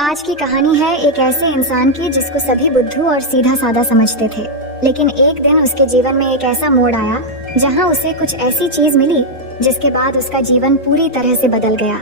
आज की कहानी है एक ऐसे इंसान की जिसको सभी बुद्धू और सीधा साधा समझते थे, लेकिन एक दिन उसके जीवन में एक ऐसा मोड़ आया जहां उसे कुछ ऐसी चीज मिली जिसके बाद उसका जीवन पूरी तरह से बदल गया।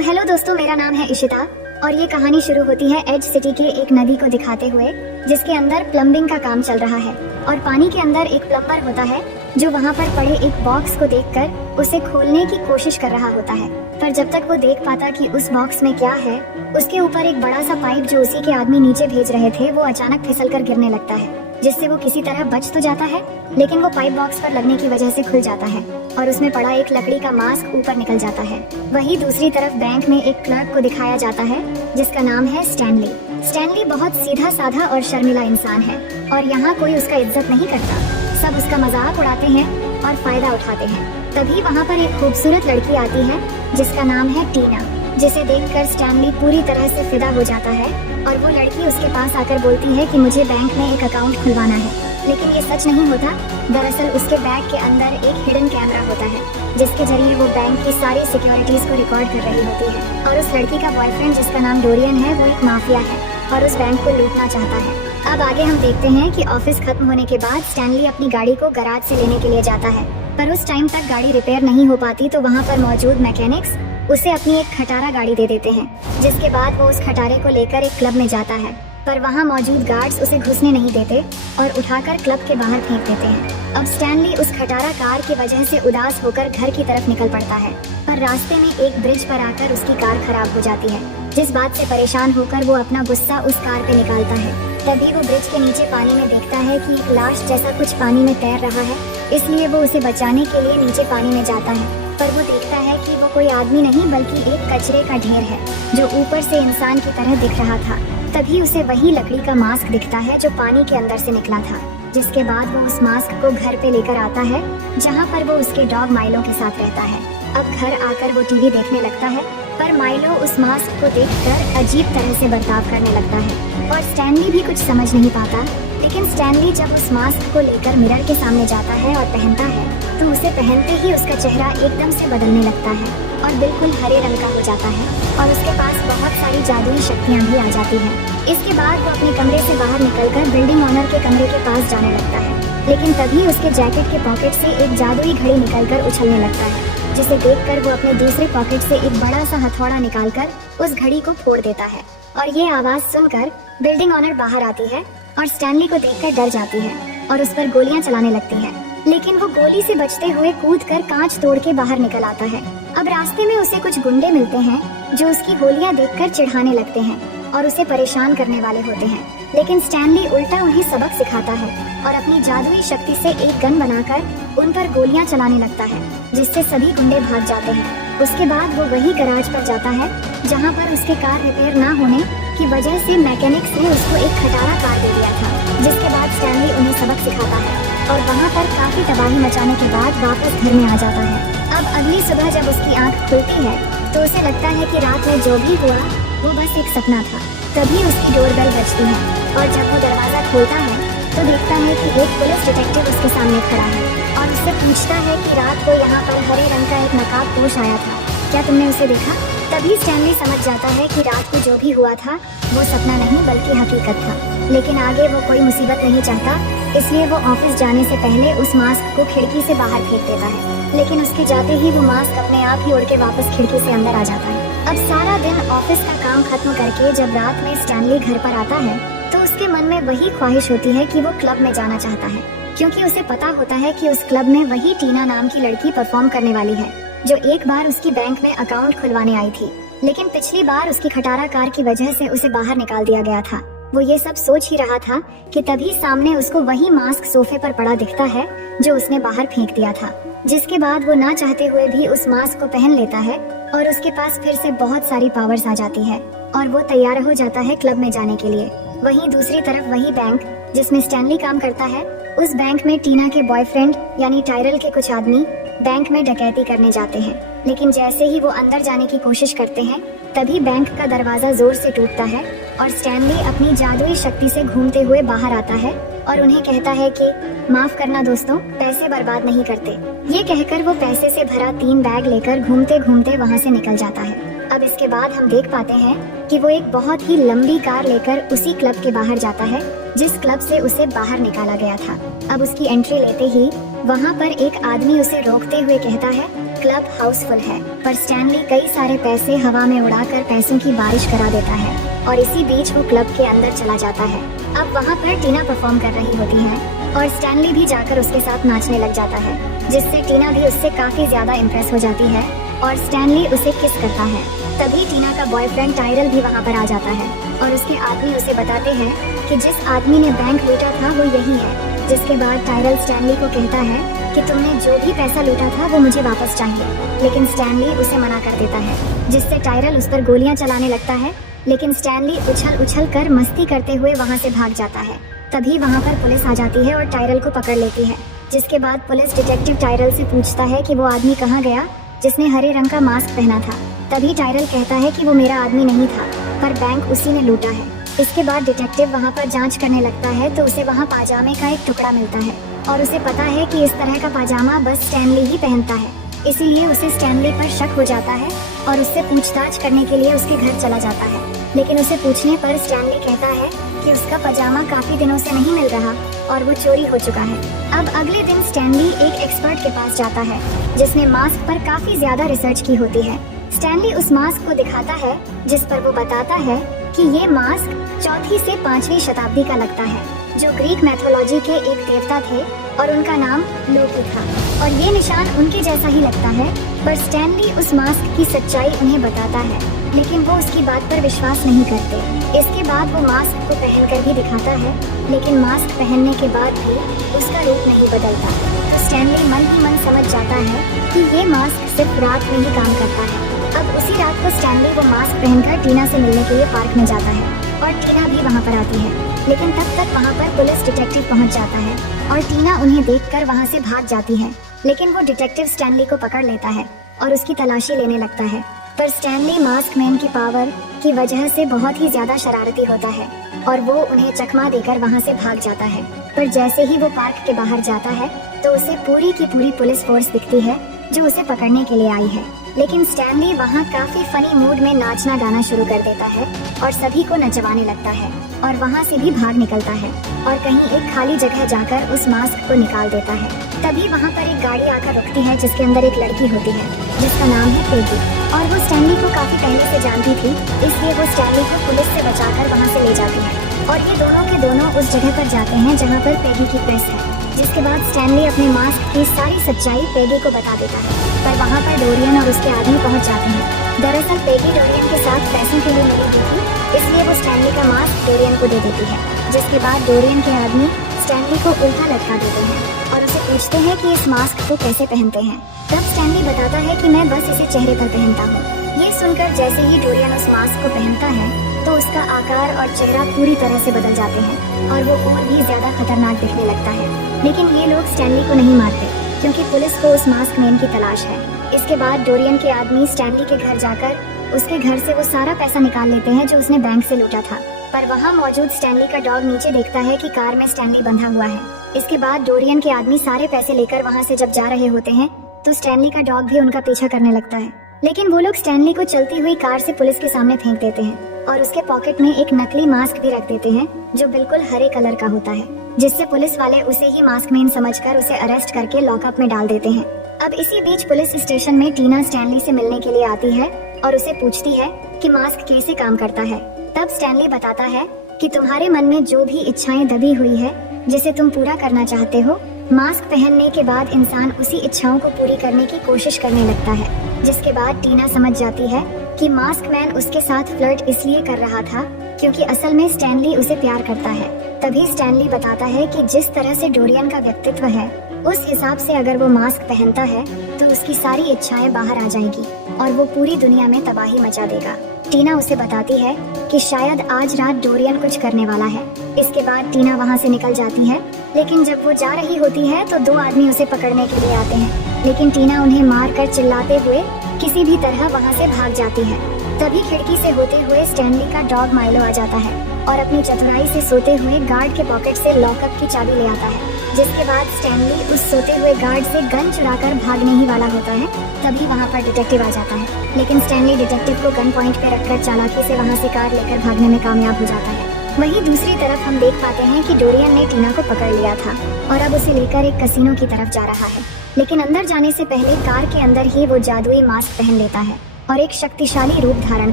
हेलो दोस्तों, मेरा नाम है इशिता और ये कहानी शुरू होती है एज सिटी के एक नदी को दिखाते हुए जिसके अंदर प्लम्बिंग का काम चल रहा है और पानी के अंदर एक प्लम्बर होता है जो वहाँ पर पड़े एक बॉक्स को देखकर उसे खोलने की कोशिश कर रहा होता है। पर जब तक वो देख पाता कि उस बॉक्स में क्या है, उसके ऊपर एक बड़ा सा पाइप जो उसी के आदमी नीचे भेज रहे थे वो अचानक फिसलकर गिरने लगता है, जिससे वो किसी तरह बच तो जाता है, लेकिन वो पाइप बॉक्स पर लगने की वजह से खुल जाता है और उसमें पड़ा एक लकड़ी का मास्क ऊपर निकल जाता है। वहीं दूसरी तरफ बैंक में एक क्लर्क को दिखाया जाता है जिसका नाम है स्टैनली। स्टैनली बहुत सीधा साधा और शर्मिला इंसान है और यहाँ कोई उसका इज्जत नहीं करता। सब उसका मजाक उड़ाते हैं और फायदा उठाते हैं। तभी वहाँ पर एक खूबसूरत लड़की आती है जिसका नाम है टीना, जिसे देखकर स्टैनली पूरी तरह से फिदा हो जाता है और वो लड़की उसके पास आकर बोलती है कि मुझे बैंक में एक अकाउंट खुलवाना है। लेकिन ये सच नहीं होता। दरअसल उसके बैग के अंदर एक हिडन कैमरा होता है जिसके जरिए वो बैंक की सारी सिक्योरिटीज को रिकॉर्ड कर रही होती है और उस लड़की का बॉयफ्रेंड जिसका नाम डोरियन है वो एक माफिया है और उस बैंक को लूटना चाहता है। अब आगे हम देखते हैं कि ऑफिस खत्म होने के बाद स्टैनली अपनी गाड़ी को गैराज से लेने के लिए जाता है, पर उस टाइम तक गाड़ी रिपेयर नहीं हो पाती तो वहाँ पर मौजूद मैकेनिक्स उसे अपनी एक खटारा गाड़ी दे देते हैं, जिसके बाद वो उस खटारे को लेकर एक क्लब में जाता है, पर वहाँ मौजूद गार्ड्स उसे घुसने नहीं देते और उठाकर क्लब के बाहर फेंक देते हैं। अब स्टैनली उस खटारा कार की वजह से उदास होकर घर की तरफ निकल पड़ता है, पर रास्ते में एक ब्रिज पर आकर उसकी कार खराब हो जाती है, जिस बात से परेशान होकर वो अपना गुस्सा उस कार पे निकालता है। तभी वो ब्रिज के नीचे पानी में देखता है कि एक लाश जैसा कुछ पानी में तैर रहा है, इसलिए वो उसे बचाने के लिए नीचे पानी में जाता है, पर वो देखता है कि वो कोई आदमी नहीं बल्कि एक कचरे का ढेर है जो ऊपर से इंसान की तरह दिख रहा था। तभी उसे वही लकड़ी का मास्क दिखता है जो पानी के अंदर से निकला था, जिसके बाद वो उस मास्क को घर पे लेकर आता है जहाँ पर वो उसके डॉग माइलो के साथ रहता है। अब घर आकर वो टीवी देखने लगता है, पर माइलो उस मास्क को देखकर अजीब तरह से बर्ताव करने लगता है और स्टैनली भी कुछ समझ नहीं पाता। लेकिन स्टैनली जब उस मास्क को लेकर मिरर के सामने जाता है और पहनता है तो उसे पहनते ही उसका चेहरा एकदम से बदलने लगता है और बिल्कुल हरे रंग का हो जाता है और उसके पास बहुत सारी जादुई शक्तियाँ भी आ जाती हैं। इसके बाद वो अपने कमरे से बाहर निकलकर बिल्डिंग ओनर के कमरे के पास जाने लगता है, लेकिन तभी उसके जैकेट के पॉकेट से एक जादुई घड़ी निकलकर उछलने लगता है, जिसे देखकर वो अपने दूसरे पॉकेट से एक बड़ा सा हथौड़ा निकालकर उस घड़ी को फोड़ देता है और ये आवाज सुनकर बिल्डिंग ओनर बाहर आती है और स्टैनली को देखकर डर जाती है और उस पर गोलियां चलाने लगती है, लेकिन वो गोली से बचते हुए कूदकर कांच तोड़ के बाहर निकल आता है। अब रास्ते में उसे कुछ गुंडे मिलते हैं जो उसकी गोलियां देखकर चिढ़ाने लगते हैं और उसे परेशान करने वाले होते हैं, लेकिन स्टैनली उल्टा उन्हें सबक सिखाता है और अपनी जादुई शक्ति से एक गन बनाकर उन पर गोलियां चलाने लगता है, जिससे सभी गुंडे भाग जाते हैं। उसके बाद वो वही गैराज पर जाता है जहाँ पर उसके कार रिपेयर ना होने की वजह से मैकेनिक्स ने उसको एक खटारा कार दे दिया था, जिसके बाद स्टैनली उन्हें सबक सिखाता है और वहाँ पर काफी तबाही मचाने के बाद वापस घर में आ जाता है। अब अगली सुबह जब उसकी आंख खुलती है तो उसे लगता है कि रात में जो भी हुआ वो बस एक सपना था। तभी उसकी डोरबेल बजती है और जब वो दरवाजा खोलता है तो देखता है कि एक पुलिस डिटेक्टिव उसके सामने खड़ा है और उससे पूछता है कि रात को यहाँ पर हरे रंग का एक नकाबपोश आया था, क्या तुमने उसे देखा? तभी स्टैनली समझ जाता है कि रात को जो भी हुआ था वो सपना नहीं बल्कि हकीकत था, लेकिन आगे वो कोई मुसीबत नहीं चाहता, इसलिए वो ऑफिस जाने से पहले उस मास्क को खिड़की से बाहर फेंक देता है, लेकिन उसके जाते ही वो मास्क अपने आप ही उड़ के वापस खिड़की से अंदर आ जाता है। अब सारा दिन ऑफिस का काम खत्म करके जब रात में स्टैनली घर पर आता है तो उसके मन में वही ख्वाहिश होती है कि वो क्लब में जाना चाहता है, क्योंकि उसे पता होता है कि उस क्लब में वही टीना नाम की लड़की परफॉर्म करने वाली है जो एक बार उसकी बैंक में अकाउंट खुलवाने आई थी, लेकिन पिछली बार उसकी खटारा कार की वजह से उसे बाहर निकाल दिया गया था। वो ये सब सोच ही रहा था कि तभी सामने उसको वही मास्क सोफे पर पड़ा दिखता है जो उसने बाहर फेंक दिया था, जिसके बाद वो ना चाहते हुए भी उस मास्क को पहन लेता है और उसके पास फिर से बहुत सारी पावर्स आ जाती है और वो तैयार हो जाता है क्लब में जाने के लिए। वहीं दूसरी तरफ वही बैंक जिसमें स्टैनली काम करता है, उस बैंक में टीना के बॉयफ्रेंड यानी टायरल के कुछ आदमी बैंक में डकैती करने जाते हैं, लेकिन जैसे ही वो अंदर जाने की कोशिश करते हैं तभी बैंक का दरवाजा जोर से टूटता है और स्टैनली अपनी जादुई शक्ति से घूमते हुए बाहर आता है और उन्हें कहता है कि माफ करना दोस्तों, पैसे बर्बाद नहीं करते। ये कहकर वो पैसे से भरा 3 बैग लेकर घूमते घूमते वहाँ से निकल जाता है। अब इसके बाद हम देख पाते हैं कि वो एक बहुत ही लंबी कार लेकर उसी क्लब के बाहर जाता है जिस क्लब से उसे बाहर निकाला गया था। अब उसकी एंट्री लेते ही वहाँ पर एक आदमी उसे रोकते हुए कहता है क्लब हाउसफुल है, पर स्टैनली कई सारे पैसे हवा में उड़ाकर पैसों की बारिश करा देता है और इसी बीच वो क्लब के अंदर चला जाता है। अब वहाँ पर टीना परफॉर्म कर रही होती है और स्टैनली भी जाकर उसके साथ नाचने लग जाता है, जिससे टीना भी उससे काफी ज्यादा इम्प्रेस हो जाती है और स्टैनली उसे किस करता है। तभी टीना का बॉयफ्रेंड टायरल भी वहाँ पर आ जाता है और उसके आदमी उसे बताते हैं कि जिस आदमी ने बैंक लूटा था वो यही है। जिसके बाद टायरल स्टैनली को कहता है कि तुमने जो भी पैसा लूटा था वो मुझे वापस चाहिए, लेकिन स्टैनली उसे मना कर देता है, जिससे टायरल उस पर गोलियां चलाने लगता है। लेकिन स्टैनली उछल उछल कर मस्ती करते हुए वहाँ से भाग जाता है। तभी वहाँ पर पुलिस आ जाती है और टायरल को पकड़ लेती है, जिसके बाद पुलिस डिटेक्टिव टायरल से पूछता है कि वो आदमी कहाँ गया जिसने हरे रंग का मास्क पहना था। तभी टायरल कहता है कि वो मेरा आदमी नहीं था, पर बैंक उसी ने लूटा है। इसके बाद डिटेक्टिव वहाँ पर जांच करने लगता है तो उसे वहाँ पाजामे का एक टुकड़ा मिलता है और उसे पता है कि इस तरह का पाजामा बस स्टैनली ही पहनता है, इसीलिए उसे स्टैनली पर शक हो जाता है और उससे पूछताछ करने के लिए उसके घर चला जाता है। लेकिन उसे पूछने पर स्टैनली कहता है कि उसका पजामा काफी दिनों से नहीं मिल रहा और वो चोरी हो चुका है। अब अगले दिन स्टैनली एक एक्सपर्ट के पास जाता है जिसने मास्क पर काफी ज्यादा रिसर्च की होती है। स्टैनली उस मास्क को दिखाता है जिस पर वो बताता है कि ये मास्क 4वीं से 5वीं शताब्दी का लगता है, जो ग्रीक मैथोलॉजी के एक देवता थे और उनका नाम लोकी था और ये निशान उनके जैसा ही लगता है। पर स्टैनली उस मास्क की सच्चाई उन्हें बताता है, लेकिन वो उसकी बात पर विश्वास नहीं करते। इसके बाद वो मास्क को पहनकर भी दिखाता है, लेकिन मास्क पहनने के बाद भी उसका रूप नहीं बदलता। तो स्टैनली मन ही मन समझ जाता है कि ये मास्क सिर्फ रात में ही काम करता है। अब उसी रात को स्टैनली वो मास्क पहनकर टीना से मिलने के लिए पार्क में जाता है और टीना भी वहाँ पर आती है, लेकिन तब तक वहाँ पर पुलिस डिटेक्टिव पहुँच जाता है और टीना उन्हें देखकर वहाँ से भाग जाती है। लेकिन वो डिटेक्टिव स्टैनली को पकड़ लेता है और उसकी तलाशी लेने लगता है। पर स्टैनली मास्क मैन की पावर की वजह से बहुत ही ज्यादा शरारती होता है और वो उन्हें चकमा देकर वहाँ से भाग जाता है। पर जैसे ही वो पार्क के बाहर जाता है तो उसे पूरी की पूरी पुलिस फोर्स दिखती है जो उसे पकड़ने के लिए आई है। लेकिन स्टैनली वहाँ काफी फनी मूड में नाचना गाना शुरू कर देता है और सभी को नचवाने लगता है और वहाँ से भी भाग निकलता है और कहीं एक खाली जगह जाकर उस मास्क को निकाल देता है। तभी वहाँ पर एक गाड़ी आकर रुकती है जिसके अंदर एक लड़की होती है जिसका नाम है पेगी और वो स्टैनली को काफी पहले से जानती थी, इसलिए वो स्टैनली को पुलिस से बचाकर वहाँ से ले जाती है और ये दोनों के दोनों उस जगह पर जाते हैं जहाँ पर पेगी की प्रेस है। जिसके बाद स्टैनली अपने मास्क की सारी सच्चाई पेगी को बता देता है, पर वहाँ पर डोरियन और उसके आदमी पहुँच जाते हैं। दरअसल पेगी डोरियन के साथ पैसों के लिए मिली हुई थी, इसलिए वो स्टैनली का मास्क डोरियन को दे देती है। जिसके बाद डोरियन के आदमी स्टैनली को उल्टा लटका देते हैं और उसे पूछते हैं कि इस मास्क को कैसे पहनते हैं। तब स्टैनली बताता है कि मैं बस इसे चेहरे पर पहनता हूँ। ये सुनकर जैसे ही डोरियन उस मास्क को पहनता है तो उसका आकार और चेहरा पूरी तरह से बदल जाते हैं और वो और भी ज्यादा खतरनाक दिखने लगता है। लेकिन ये लोग स्टैनली को नहीं मारते क्योंकि पुलिस को उस मास्क मैन की तलाश है। इसके बाद डोरियन के आदमी स्टैनली के घर जाकर उसके घर से वो सारा पैसा निकाल लेते हैं जो उसने बैंक से लूटा था। पर वहाँ मौजूद स्टैनली का डॉग नीचे देखता है कि कार में स्टैनली बंधा हुआ है। इसके बाद डोरियन के आदमी सारे पैसे लेकर वहाँ से जब जा रहे होते हैं तो स्टैनली का डॉग भी उनका पीछा करने लगता है। लेकिन वो लोग स्टैनली को चलती हुई कार से पुलिस के सामने फेंक देते हैं और उसके पॉकेट में एक नकली मास्क भी रख देते हैं जो बिल्कुल हरे कलर का होता है, जिससे पुलिस वाले उसे ही मास्क मैन समझकर उसे अरेस्ट करके लॉकअप में डाल देते हैं। अब इसी बीच पुलिस स्टेशन में टीना स्टैनली से मिलने के लिए आती है और उसे पूछती है कि मास्क कैसे काम करता है। तब स्टैनली बताता है कि तुम्हारे मन में जो भी इच्छाएं दबी हुई है जिसे तुम पूरा करना चाहते हो, मास्क पहनने के बाद इंसान उसी इच्छाओं को पूरी करने की कोशिश करने लगता है। जिसके बाद टीना समझ जाती है कि मास्क मैन उसके साथ फ्लर्ट इसलिए कर रहा था क्योंकि असल में स्टैनली उसे प्यार करता है। तभी स्टैनली बताता है कि जिस तरह से डोरियन का व्यक्तित्व है उस हिसाब से अगर वो मास्क पहनता है तो उसकी सारी इच्छाएं बाहर आ जाएंगी और वो पूरी दुनिया में तबाही मचा देगा। टीना उसे बताती है कि शायद आज रात डोरियन कुछ करने वाला है। इसके बाद टीना वहाँ से निकल जाती है, लेकिन जब वो जा रही होती है तो 2 आदमी उसे पकड़ने के लिए आते हैं, लेकिन टीना उन्हें मारकर चिल्लाते हुए किसी भी तरह वहाँ से भाग जाती है। तभी खिड़की से होते हुए स्टैनली का डॉग माइलो आ जाता है और अपनी चतुराई से सोते हुए गार्ड के पॉकेट से लॉकअप की चाबी ले आता है, जिसके बाद स्टैनली उस सोते हुए गार्ड से गन चुराकर भागने ही वाला होता है। तभी वहाँ पर डिटेक्टिव आ जाता है, लेकिन स्टैनली डिटेक्टिव को गन पॉइंट पे रखकर चालाकी से वहाँ से कार लेकर भागने में कामयाब हो जाता है। वहीं दूसरी तरफ हम देख पाते हैं कि डोरियन ने टीना को पकड़ लिया था और अब उसे लेकर एक कसिनो की तरफ जा रहा है। लेकिन अंदर जाने से पहले कार के अंदर ही वो जादुई मास्क पहन लेता है और एक शक्तिशाली रूप धारण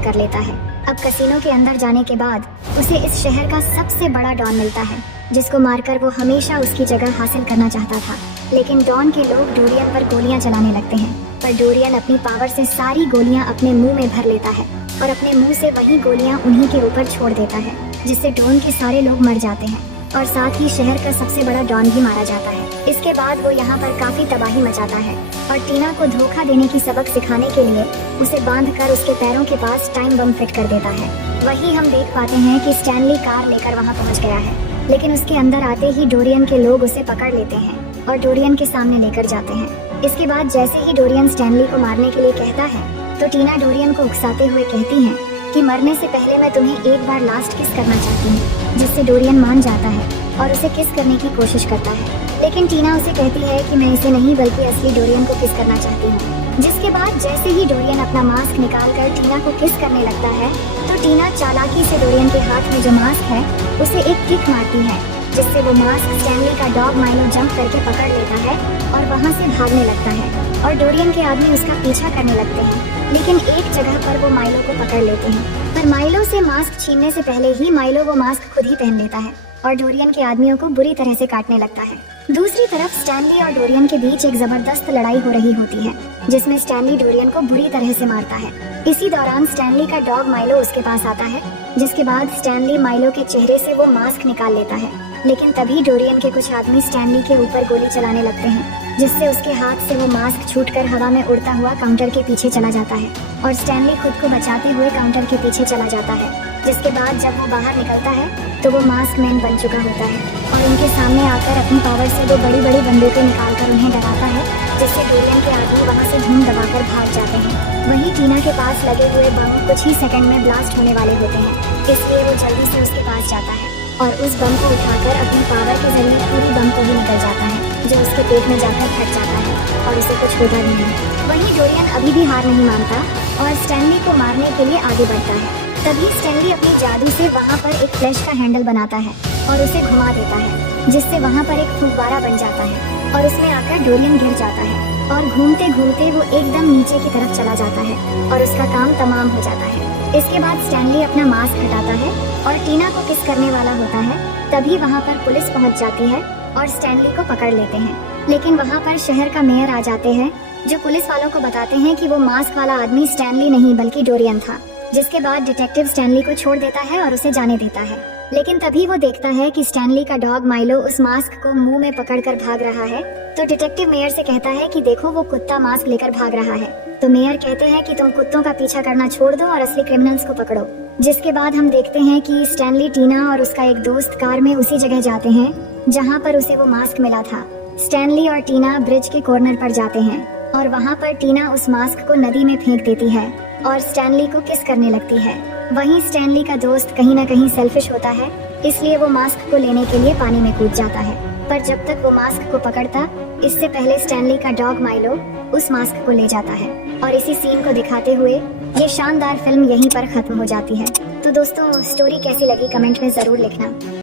कर लेता है। अब कसिनो के अंदर जाने के बाद उसे इस शहर का सबसे बड़ा डॉन मिलता है, जिसको मारकर वो हमेशा उसकी जगह हासिल करना चाहता था। लेकिन डॉन के लोग डोरियन पर गोलियां चलाने लगते हैं, पर डोरियन अपनी पावर से सारी गोलियां अपने मुंह में भर लेता है और अपने मुंह से वही गोलियां उन्हीं के ऊपर छोड़ देता है, जिससे डॉन के सारे लोग मर जाते हैं और साथ ही शहर का सबसे बड़ा डॉन भी मारा जाता है। इसके बाद वो यहाँ पर काफी तबाही मचाता है और टीना को धोखा देने की सबक सिखाने के लिए उसे बांधकर उसके पैरों के पास टाइम बम फिट कर देता है। वहीं हम देख पाते हैं कि स्टैनली कार लेकर वहाँ पहुँच गया है, लेकिन उसके अंदर आते ही डोरियन के लोग उसे पकड़ लेते हैं और डोरियन के सामने लेकर जाते हैं। इसके बाद जैसे ही डोरियन स्टैनली को मारने के लिए कहता है तो टीना डोरियन को उकसाते हुए कहती है कि मरने से पहले मैं तुम्हें एक बार लास्ट किस करना चाहती हूँ, जिससे डोरियन मान जाता है और उसे किस करने की कोशिश करता है। लेकिन टीना उसे कहती है कि मैं इसे नहीं बल्कि असली डोरियन को किस करना चाहती हूँ। जिसके बाद जैसे ही डोरियन अपना मास्क निकालकर टीना को किस करने लगता है तो टीना चालाकी से डोरियन के हाथ में जो मास्क है उसे एक किक मारती है, जिससे वो मास्क स्टैनली का डॉग माइलो जंप करके पकड़ लेता है और वहाँ से भागने लगता है और डोरियन के आदमी उसका पीछा करने लगते हैं। लेकिन एक जगह पर वो माइलो को पकड़ लेते हैं, पर माइलो से मास्क छीनने से पहले ही माइलो वो मास्क खुद ही पहन लेता है और डोरियन के आदमियों को बुरी तरह से काटने लगता है। दूसरी तरफ स्टैनली और डोरियन के बीच एक जबरदस्त लड़ाई हो रही होती है, जिसमें स्टैनली डोरियन को बुरी तरह से मारता है। इसी दौरान स्टैनली का डॉग माइलो उसके पास आता है, जिसके बाद स्टैनली माइलो के चेहरे से वो मास्क निकाल लेता है। लेकिन तभी डोरियन के कुछ आदमी स्टैनली के ऊपर गोली चलाने लगते हैं, जिससे उसके हाथ से वो मास्क छूटकर हवा में उड़ता हुआ काउंटर के पीछे चला जाता है और स्टैनली खुद को बचाते हुए काउंटर के पीछे चला जाता है। जिसके बाद जब वो बाहर निकलता है तो वो मास्क मैन बन चुका होता है और उनके सामने आकर अपनी पावर से वो बड़ी बड़ी बंदूकें निकालकर उन्हें डराता है, जिससे डोरियन के आदमी वहाँ से धूम दबाकर भाग जाते हैं। वहीं टीना के पास लगे हुए बम कुछ ही सेकंड में ब्लास्ट होने वाले होते हैं, इसलिए वो जल्दी से उसके पास जाता है और उस बम को उठाकर अपनी पावर के जरिए पूरी बम को ही निकल जाता है, जो उसके पेट में जाकर फट जाता है और उसे कुछ होता नहीं है। वहीं डोरियन अभी भी हार नहीं मानता और स्टैनली को मारने के लिए आगे बढ़ता है। तभी स्टैनली अपनी जादू से वहाँ पर एक फ्लैश का हैंडल बनाता है और उसे घुमा देता है, जिससे वहाँ पर एक फुव्वारा बन जाता है और उसमें आकर डोरियन गिर जाता है और घूमते घूमते वो एकदम नीचे की तरफ चला जाता है और उसका काम तमाम हो जाता है। इसके बाद स्टैनली अपना मास्क हटाता है और टीना को किस करने वाला होता है। तभी वहाँ पर पुलिस पहुँच जाती है और स्टैनली को पकड़ लेते हैं। लेकिन वहाँ पर शहर का मेयर आ जाते हैं, जो पुलिस वालों को बताते हैं कि वो मास्क वाला आदमी स्टैनली नहीं बल्कि डोरियन था। जिसके बाद डिटेक्टिव स्टैनली को छोड़ देता है और उसे जाने देता है। लेकिन तभी वो देखता है कि स्टैनली का डॉग माइलो उस मास्क को मुंह में पकड़कर भाग रहा है, तो डिटेक्टिव मेयर से कहता है कि देखो वो कुत्ता मास्क लेकर भाग रहा है। तो मेयर कहते हैं कि तुम कुत्तों का पीछा करना छोड़ दो और असली क्रिमिनल्स को पकड़ो। जिसके बाद हम देखते हैं कि स्टैनली, टीना और उसका एक दोस्त कार में उसी जगह जाते हैं जहाँ पर उसे वो मास्क मिला था। स्टैनली और टीना ब्रिज के कॉर्नर पर जाते हैं और वहाँ पर टीना उस मास्क को नदी में फेंक देती है और स्टैनली को किस करने लगती है। वहीं स्टैनली का दोस्त कहीं न कहीं सेल्फिश होता है, इसलिए वो मास्क को लेने के लिए पानी में कूद जाता है। पर जब तक वो मास्क को पकड़ता, इससे पहले स्टैनली का डॉग माइलो उस मास्क को ले जाता है और इसी सीन को दिखाते हुए ये शानदार फिल्म यहीं पर खत्म हो जाती है। तो दोस्तों, स्टोरी कैसी लगी कमेंट में जरूर लिखना।